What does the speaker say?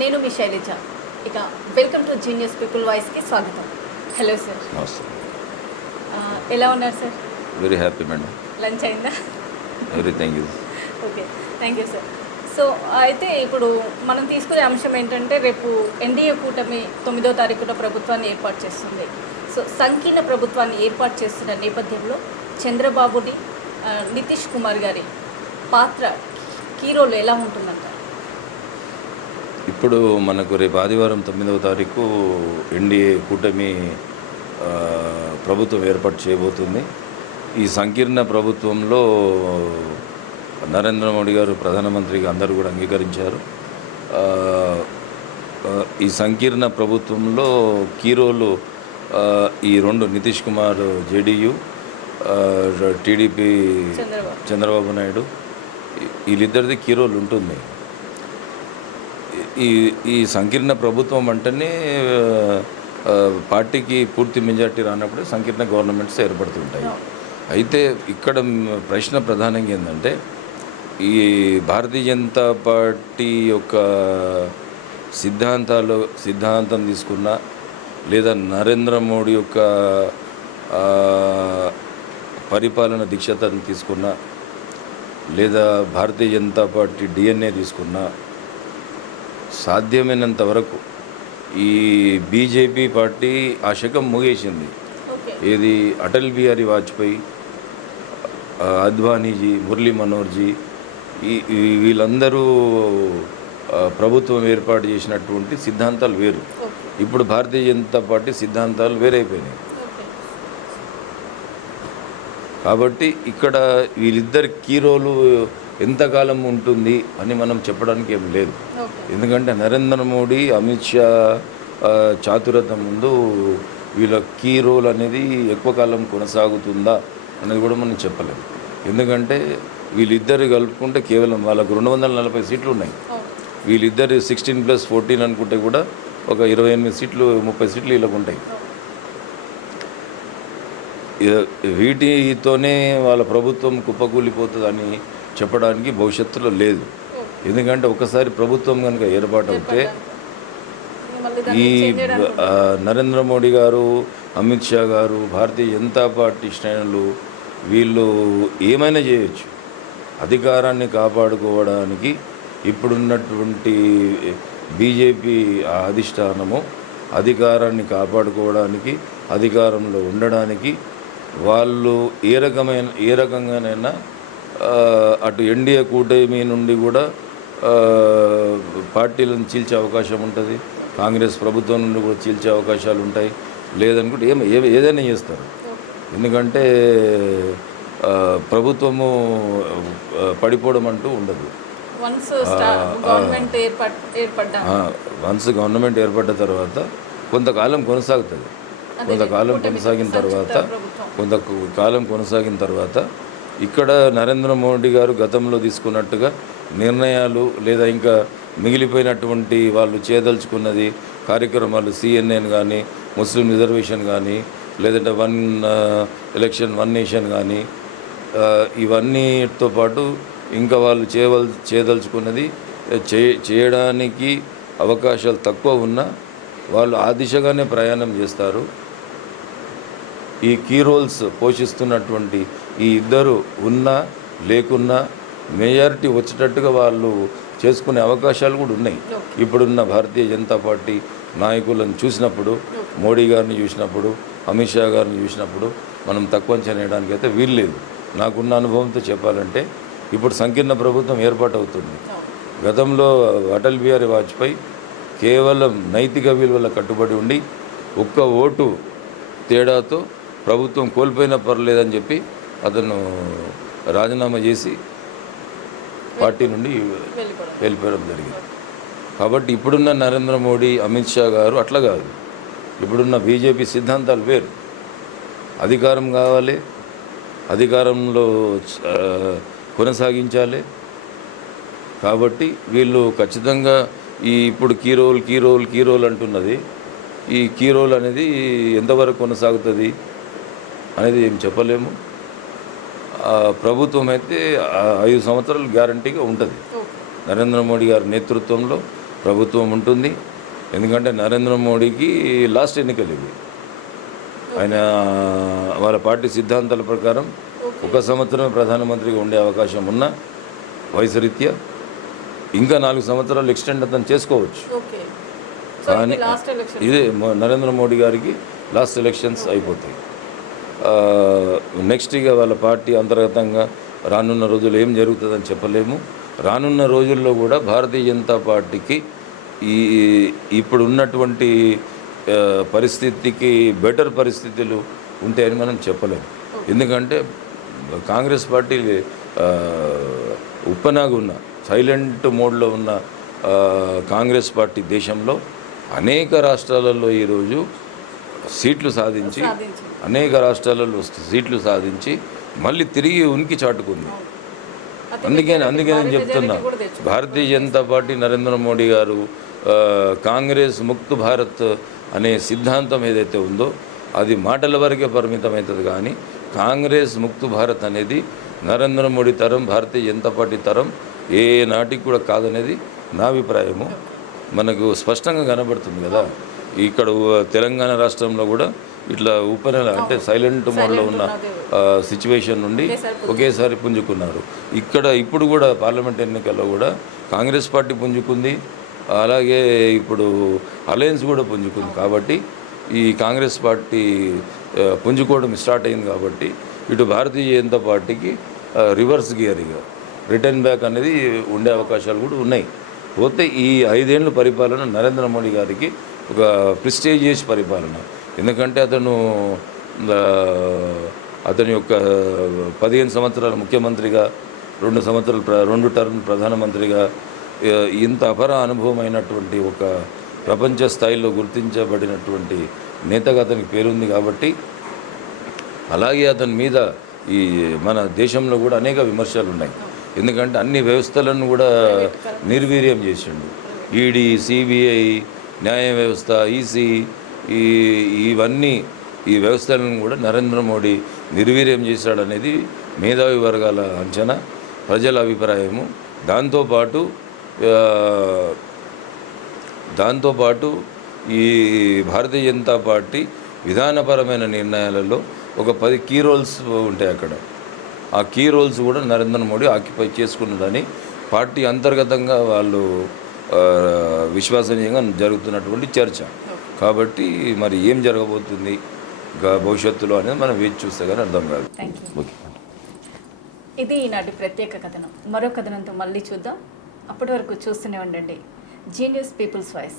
మీ శైలజ. ఇక welcome to genius people వాయిస్కి స్వాగతం. Hello sir. ఎలా ఉన్నారు sir? Very happy madam lunch అయిందా? Everything is okay thank you sir so అయితే ఇప్పుడు మనం తీసుకునే అంశం ఏంటంటే రేపు ఎన్డీఏ కూటమి తొమ్మిదో తారీఖున ప్రభుత్వాన్ని ఏర్పాటు చేస్తుంది. సో సంకీర్ణ ప్రభుత్వాన్ని ఏర్పాటు చేస్తున్న నేపథ్యంలో చంద్రబాబుని నితీష్ కుమార్ గారి పాత్ర కీ రోల్ ఎలా ఉంటుందంటారు? ఇప్పుడు మనకు రేపు ఆదివారం తొమ్మిదవ తారీఖు ఎన్డీఏ కూటమి ప్రభుత్వం ఏర్పాటు చేయబోతుంది. ఈ సంకీర్ణ ప్రభుత్వంలో నరేంద్ర మోడీ గారు ప్రధానమంత్రిగా అందరూ కూడా అంగీకరించారు. ఈ సంకీర్ణ ప్రభుత్వంలో కీరోలు ఈ రెండు నితీష్ కుమార్ జేడీయూ టీడీపీ చంద్రబాబు. నాయుడు వీళ్ళిద్దరిది కీ రోల్ ఉంటుంది. ఈ ఈ సంకీర్ణ ప్రభుత్వం అంటేనే పార్టీకి పూర్తి మెజార్టీ రానప్పుడే సంకీర్ణ గవర్నమెంట్స్ ఏర్పడుతుంటాయి. అయితే ఇక్కడ ప్రశ్న ప్రధానంగా ఏంటంటే ఈ భారతీయ జనతా పార్టీ యొక్క సిద్ధాంతాలు సిద్ధాంతం తీసుకున్న లేదా నరేంద్ర మోడీ యొక్క పరిపాలన దీక్షతను తీసుకున్న లేదా భారతీయ జనతా పార్టీ డిఎన్ఏ తీసుకున్నా సాధ్యమైనంత వరకు ఈ బీజేపీ పార్టీ ఆ శకం ముగేసింది. ఏది అటల్ బిహారీ వాజ్పేయి అద్వానీజీ మురళీ మనోహర్జీ ఈ వీళ్ళందరూ ప్రభుత్వం ఏర్పాటు చేసినటువంటి సిద్ధాంతాలు వేరు. ఇప్పుడు భారతీయ జనతా పార్టీ సిద్ధాంతాలు వేరైపోయినాయి. కాబట్టి ఇక్కడ వీళ్ళిద్దరి కీరోలు ఎంతకాలం ఉంటుంది అని మనం చెప్పడానికి ఏం లేదు. ఎందుకంటే నరేంద్ర మోడీ అమిత్ షా చాతురత ముందు వీళ్ళ కీ రోల్ అనేది ఎక్కువ కాలం కొనసాగుతుందా అనేది కూడా మనం చెప్పలేము. ఎందుకంటే వీళ్ళిద్దరు కలుపుకుంటే కేవలం వాళ్ళకు రెండు వందల నలభై సీట్లు ఉన్నాయి. వీళ్ళిద్దరు సిక్స్టీన్ ప్లస్ ఫోర్టీన్ అనుకుంటే కూడా ఒక ఇరవై ఎనిమిది సీట్లు ముప్పై సీట్లు వీళ్ళకు ఉంటాయి. వీటితోనే వాళ్ళ ప్రభుత్వం కుప్పకూలిపోతుందని చెప్పడానికి భవిష్యత్తులో లేదు. ఎందుకంటే ఒకసారి ప్రభుత్వం కనుక ఏర్పాటు అవుతే ఇంకా మళ్ళీ ఈ నరేంద్ర మోడీ గారు అమిత్ షా గారు భారతీయ జనతా పార్టీ శ్రేణులు వీళ్ళు ఏమైనా చేయొచ్చు. అధికారాన్ని కాపాడుకోవడానికి ఇప్పుడున్నటువంటి బీజేపీ అధిష్టానము అధికారాన్ని కాపాడుకోవడానికి అధికారంలో ఉండడానికి వాళ్ళు ఏ రకమైన ఏ రకంగానైనా అటు ఎన్డీఏ కూటమి నుండి కూడా పార్టీలను చీల్చే అవకాశం ఉంటుంది. కాంగ్రెస్ ప్రభుత్వం నుండి కూడా చీల్చే అవకాశాలు ఉంటాయి. లేదనుకుంటే ఏం ఏదైనా చేస్తారు. ఎందుకంటే ప్రభుత్వము పడిపోవడం అంటూ ఉండదు. వన్స్ గవర్నమెంట్ ఏర్పడ్ ఏర్పడ్డా. తర్వాత కొంతకాలం కొనసాగుతుంది. కొంతకాలం కొనసాగిన తర్వాత కొంత కాలం కొనసాగిన తర్వాత ఇక్కడ నరేంద్ర మోడీ గారు గతంలో తీసుకున్నట్టుగా నిర్ణయాలు లేదా ఇంకా మిగిలిపోయినటువంటి వాళ్ళు చేయదలుచుకున్నది కార్యక్రమాలు సిఎన్ఎన్ కానీ ముస్లిం రిజర్వేషన్ కానీ లేదంటే వన్ ఎలక్షన్ వన్ నేషన్ కానీ ఇవన్నీతో పాటు ఇంకా వాళ్ళు చేయవల్ చేయదలుచుకున్నది చే చేయడానికి అవకాశాలు తక్కువ ఉన్నా వాళ్ళు ఆ దిశగానే ప్రయాణం చేస్తారు. ఈ కీ రోల్స్ పోషిస్తున్నటువంటి ఈ ఇద్దరు ఉన్నా లేకున్నా మెజారిటీ వచ్చేటట్టుగా వాళ్ళు చేసుకునే అవకాశాలు కూడా ఉన్నాయి. ఇప్పుడున్న భారతీయ జనతా పార్టీ నాయకులను చూసినప్పుడు మోడీ గారిని చూసినప్పుడు అమిత్ షా గారిని చూసినప్పుడు మనం తక్కువ అంచనా వేయడానికి అయితే వీల్లేదు నాకున్న అనుభవంతో చెప్పాలంటే ఇప్పుడు సంకీర్ణ ప్రభుత్వం ఏర్పాటు అవుతుంది గతంలో అటల్ బిహారీ వాజ్పేయి కేవలం నైతిక విలువల కట్టుబడి ఉండి ఒక్క ఓటు తేడాతో ప్రభుత్వం కోల్పోయినా పర్లేదని చెప్పి అతను రాజీనామా చేసి పార్టీ నుండి వెళ్ళిపోవడం జరిగింది. కాబట్టి ఇప్పుడున్న నరేంద్ర మోడీ అమిత్ షా గారు అట్లా కాదు. ఇప్పుడున్న బీజేపీ సిద్ధాంతాలు వేరు. అధికారం కావాలి అధికారంలో కొనసాగించాలి. కాబట్టి వీళ్ళు ఖచ్చితంగా ఈ ఇప్పుడు key role key role key role అంటున్నది. ఈ కీ రోల్ అనేది ఎంతవరకు కొనసాగుతుంది అనేది ఏం చెప్పలేము. ప్రభుత్వం అయితే ఐదు సంవత్సరాలు గ్యారంటీగా ఉంటుంది. నరేంద్ర మోడీ గారి నేతృత్వంలో ప్రభుత్వం ఉంటుంది. ఎందుకంటే నరేంద్ర మోడీకి లాస్ట్ ఎన్నికలు ఇవి ఆయన వాళ్ళ పార్టీ సిద్ధాంతాల ప్రకారం ఒక సంవత్సరం ప్రధానమంత్రిగా ఉండే అవకాశం ఉన్న వయసు రీత్యా ఇంకా నాలుగు సంవత్సరాలు ఎక్స్టెండ్ అతను చేసుకోవచ్చు. సో ఇది నరేంద్ర మోడీ గారికి లాస్ట్ ఎలక్షన్స్ అయిపోతాయి. నెక్స్ట్ ఇక వాళ్ళ పార్టీ అంతర్గతంగా రానున్న రోజుల్లో ఏం జరుగుతుందని చెప్పలేము. రానున్న రోజుల్లో కూడా భారతీయ జనతా పార్టీకి ఈ ఇప్పుడు ఉన్నటువంటి పరిస్థితికి బెటర్ పరిస్థితులు ఉంటాయని మనం చెప్పలేము. ఎందుకంటే కాంగ్రెస్ పార్టీ ఉప్పనాగా ఉన్న సైలెంట్ మోడ్లో ఉన్న కాంగ్రెస్ పార్టీ దేశంలో అనేక రాష్ట్రాలలో ఈరోజు సీట్లు సాధించి అనేక రాష్ట్రాలలో సీట్లు సాధించి మళ్ళీ తిరిగి ఉనికి చాటుకుంది. అతి అందుకే అందుకే నేను చెప్తున్నా భారతీయ జనతా పార్టీ నరేంద్ర మోడీ గారు కాంగ్రెస్ ముక్త్ భారత్ అనే సిద్ధాంతం ఏదైతే ఉందో అది మాటల వరకే పరిమితం అవుతుంది కానీ కాంగ్రెస్ ముక్త్ భారత్ అనేది నరేంద్ర మోడీ తరం భారతీయ జనతా పార్టీ తరం ఏ నాటికి కూడా కాదనేది నా అభిప్రాయము. మనకు స్పష్టంగా కనబడుతుంది కదా. ఇక్కడ తెలంగాణ రాష్ట్రంలో కూడా ఇట్లా ఉపనెల అంటే సైలెంట్ మోడ్లో ఉన్న సిచ్యువేషన్ నుండి ఒకేసారి పుంజుకున్నారు. ఇక్కడ ఇప్పుడు కూడా పార్లమెంట్ ఎన్నికల్లో కూడా కాంగ్రెస్ పార్టీ పుంజుకుంది. అలాగే ఇప్పుడు అలయన్స్ కూడా పుంజుకుంది. కాబట్టి ఈ కాంగ్రెస్ పార్టీ పుంజుకోవడం స్టార్ట్ అయింది కాబట్టి ఇటు భారతీయ జనతా పార్టీకి రివర్స్ గియర్ ఇక. రిటర్న్ బ్యాక్ అనేది ఉండే అవకాశాలు కూడా ఉన్నాయి. పోతే ఈ ఐదేళ్ళు పరిపాలన నరేంద్ర మోడీ గారికి ఒక ప్రిస్టేజియస్ పరిపాలన. ఎందుకంటే అతను అతని యొక్క పదిహేను సంవత్సరాల ముఖ్యమంత్రిగా రెండు సంవత్సరాలు రెండు టర్మ్ ప్రధానమంత్రిగా ఇంత అపర అనుభవం అయినటువంటి ఒక ప్రపంచ స్థాయిలో గుర్తించబడినటువంటి నేతగా అతనికి పేరుంది కాబట్టి అలాగే అతని మీద ఈ మన దేశంలో కూడా అనేక విమర్శలు ఉన్నాయి. ఎందుకంటే అన్ని వ్యవస్థలను కూడా నిర్వీర్యం చేసిండు. ఈడీ సిబిఐ న్యాయ వ్యవస్థ ఈసీ ఈ ఇవన్నీ ఈ వ్యవస్థలను కూడా నరేంద్ర మోడీ నిర్వీర్యం చేశాడనేది మేధావి వర్గాల అంచనా ప్రజల అభిప్రాయము. దాంతోపాటు దాంతోపాటు ఈ భారతీయ జనతా పార్టీ విధానపరమైన నిర్ణయాలలో ఒక పది కీ రోల్స్ ఉంటాయి అక్కడ. ఆ కీ రోల్స్ కూడా నరేంద్ర మోడీ ఆక్యుపై చేసుకున్నదని పార్టీ అంతర్గతంగా వాళ్ళు విశ్వసనీయంగా జరుగుతున్నటువంటి చర్చ. కాబట్టి మరి ఏం జరగబోతుంది? భవిష్యత్తులో అనేది మనం వేచి చూస్తే కానీ అర్థం కాదు. ఓకే. ఇది ఈనాటి ప్రత్యేక కథనం. మరో కథనంతో మళ్ళీ చూద్దాం. అప్పటి వరకు చూస్తూనే ఉండండి. Genius peoples voice